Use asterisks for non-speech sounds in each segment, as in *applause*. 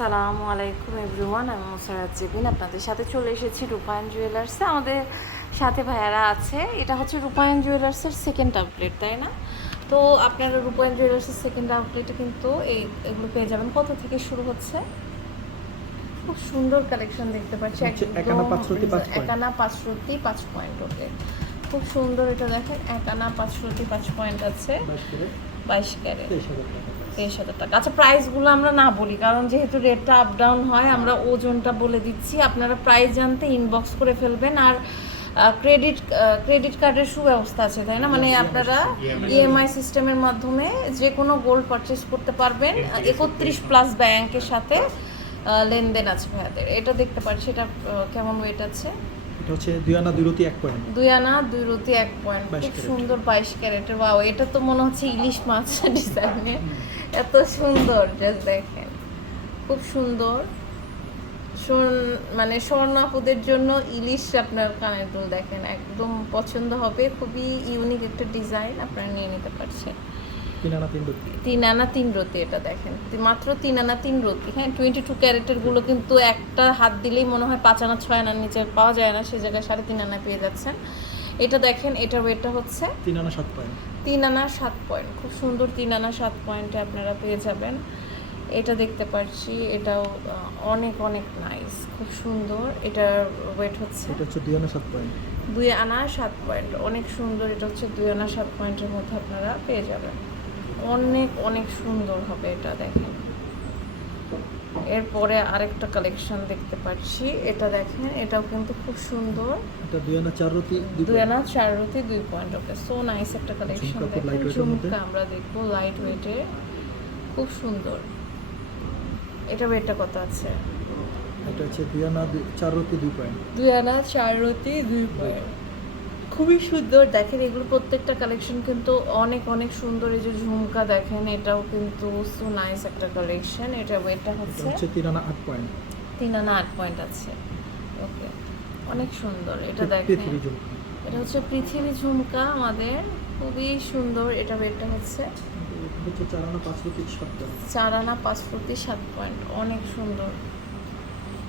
সালামু আলাইকুম এভরিওয়ান আমি মুসারাত জেবিন আপনাদের সাথে চলে এসেছি রূপায়ণ জুয়েলার্সে। আমাদের সাথে ভাইয়ারা আছে। এটা হচ্ছে রূপায়ণ জুয়েলার্সের সেকেন্ড আউটলেট তাই না? তো আপনারা রূপায়ণ জুয়েলার্সের সেকেন্ড আউটলেটে কিন্তু এই এগুলো পেয়ে যাবেন। কত থেকে শুরু হচ্ছে? খুব সুন্দর কালেকশন দেখতে পাচ্ছি। একানা পাঁচরতি পাঁচ পয়েন্ট ওকে। খুব সুন্দর এটা দেখেন। একানা পাঁচরতি পাঁচ পয়েন্ট আছে। বাইশ ক্যারেট। তেইশ হাজার টাকা। আচ্ছা প্রাইসগুলো আমরা না বলি কারণ যেহেতু রেটটা আপ ডাউন হয় আমরা ওজনটা বলে দিচ্ছি। আপনারা প্রাইস জানতে ইনবক্স করে ফেলবেন আর ক্রেডিট ক্রেডিট কার্ডের সুব্যবস্থা আছে তাই না? মানে আপনারা ইএমআই সিস্টেমের মাধ্যমে যে কোনো গোল্ড পারচেস করতে পারবেন। একত্রিশ প্লাস ব্যাংকের সাথে লেনদেন আছে ভাইয়াদের। এটা দেখতে পাচ্ছি এটা কেমন ওয়েট আছে? এটা হচ্ছে দুই আনা দুই রতি এক পয়েন্ট দুই আনা দুই রতি এক পয়েন্ট খুব সুন্দর বাইশ ক্যারেটের বাও এটা তো মনে হচ্ছে ইলিশ মাছ *laughs* ডিজাইনে এত সুন্দর জাস্ট দেখেন। খুব সুন্দর। স্বর্ণ- মানে স্বর্ণাপুদের জন্য ইলিশ আপনার কানের দুল দেখেন একদম পছন্দ হবে। খুবই ইউনিক একটা ডিজাইন আপনারা নিয়ে নিতে পারছেন। তিন আনা তিন রতি। এটা দেখেন। মাত্র তিন আনা তিন রতি। হ্যাঁ টোয়েন্টি টু ক্যারেটেরগুলো কিন্তু একটা হাত দিলেই মনে হয় পাঁচ আনা ছয় আনার নিচে পাওয়া যায় না সে জায়গায় সাড়ে তিন আনা পেয়ে যাচ্ছেন। এটা দেখেন এটার ওয়েটটা হচ্ছে তিন আনা সাত পয়েন্ট। তিন আনা সাত পয়েন্ট খুব সুন্দর তিন আনা সাত পয়েন্টে আপনারা পেয়ে যাবেন। এটা দেখতে পাচ্ছি এটাও অনেক অনেক নাইস খুব সুন্দর। এটার ওয়েট হচ্ছে এটা হচ্ছে দুই আনা সাত পয়েন্ট দুই আনা সাত পয়েন্ট অনেক সুন্দর এটা হচ্ছে দুই আনা সাত পয়েন্টের মধ্যে আপনারা পেয়ে যাবেন। অনেক অনেক সুন্দর হবে এটা দেখেন। এরপরে আরেকটা কালেকশন দেখতে পাচ্ছি। এটা দেখেন এটাও কিন্তু খুব সুন্দর। এটা দুই আনা চার রতি দুই আনা চার রতি দুই পয়েন্ট ওকে সো নাইস একটা কালেকশন দেখেন। ঝুমকা আমরা দেখব লাইট ওয়েটে খুব সুন্দর। এটা ওয়েটটা কত আছে? এটা হচ্ছে দুই আনা চার রতি দুই পয়েন্ট দুই আনা চার রুতি দুই পয়েন্ট খুবই সুন্দর। দেখেন এগুলো প্রত্যেকটা কালেকশন কিন্তু অনেক অনেক সুন্দর। এই যে ঝুমকা দেখেন এটাও কিন্তু সো নাইস একটা কালেকশন এটা ওয়েটটা হচ্ছে তিন আনা আট পয়েন্ট তিন আনা আট পয়েন্ট আছে। ওকে অনেক সুন্দর এটা দেখেন। এটা হচ্ছে পৃথিবী ঝুমকা আমাদের। খুবই সুন্দর এটা ওয়েটটা হচ্ছে চার আনা পাঁচ ফুটি সাত পয়েন্ট অনেক সুন্দর।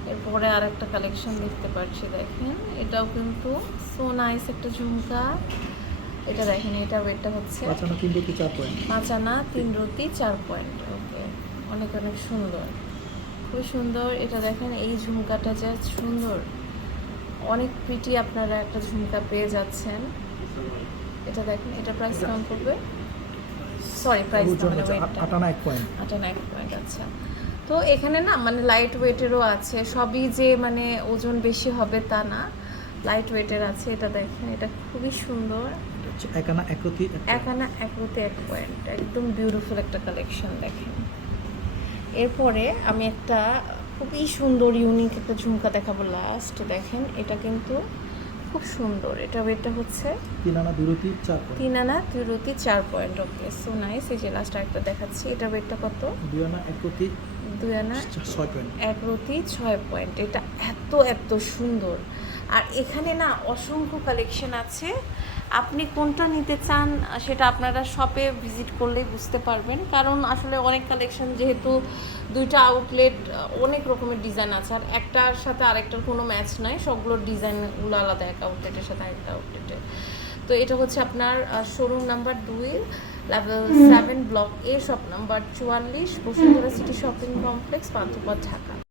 এরপরে আর একটা কালেকশন দেখতে পাচ্ছি দেখেন। এটাও কিন্তু সো নাইস একটা ঝুমকা। এটা দেখেন এটা ওয়েটটা হচ্ছে পাঁচ আনা তিন রুটি চার পয়েন্ট ওকে অনেক অনেক সুন্দর। খুব সুন্দর। এটা দেখেন এই ঝুমকাটা যা সুন্দর। অনেক প্রিটি আপনারা একটা ঝুমকা পেয়ে যাচ্ছেন। এটা দেখেন এটা প্রাইস কেমন পড়বে সরি প্রাইস ওজন মানে আট- ওয়েটটা আট এক পয়েন্ট আটা নাইন পয়েন্ট আচ্ছা। তো এখানে না মানে লাইট ওয়েটেরও আছে সবই যে মানে ওজন বেশি হবে তা না। লাইট ওয়েটের আছে এটা দেখেন এটা খুবই সুন্দর। এটা হচ্ছে এক আনা এক পয়েন্ট একদম বিউটিফুল একটা কালেকশন দেখেন। এরপরে আমি একটা খুবই সুন্দর ইউনিক একটা ঝুমকা দেখাবো লাস্ট দেখেন এটা কিন্তু খুব সুন্দর এটা ওয়েটটা হচ্ছে তিন আনা দুই রতি চার তিন আনা তিরুতি চার পয়েন্ট ওকে সো নাইস এই যে লাস্ট একটা দেখাচ্ছি এটা ওয়েটটা কত? দুই আনা এক রতি দুই আনা এক রতি ছয় পয়েন্ট এটা এত এত সুন্দর। আর এখানে না অসংখ্য কালেকশন আছে। আপনি কোনটা নিতে চান সেটা আপনারা শপে ভিজিট করলেই বুঝতে পারবেন। কারণ আসলে অনেক কালেকশন যেহেতু দুইটা আউটলেট অনেক রকমের ডিজাইন আছে। আর একটার সাথে আরেকটার কোনো ম্যাচ নাই। সবগুলোর ডিজাইনগুলো আলাদা এক আউটলেটের সাথে আরেকটা আউটলেটের তো এটা হচ্ছে আপনার শোরুম নাম্বার দুই level seven block A shop number চুয়াল্লিশ Bashundhara city shopping complex Panthapath Dhaka.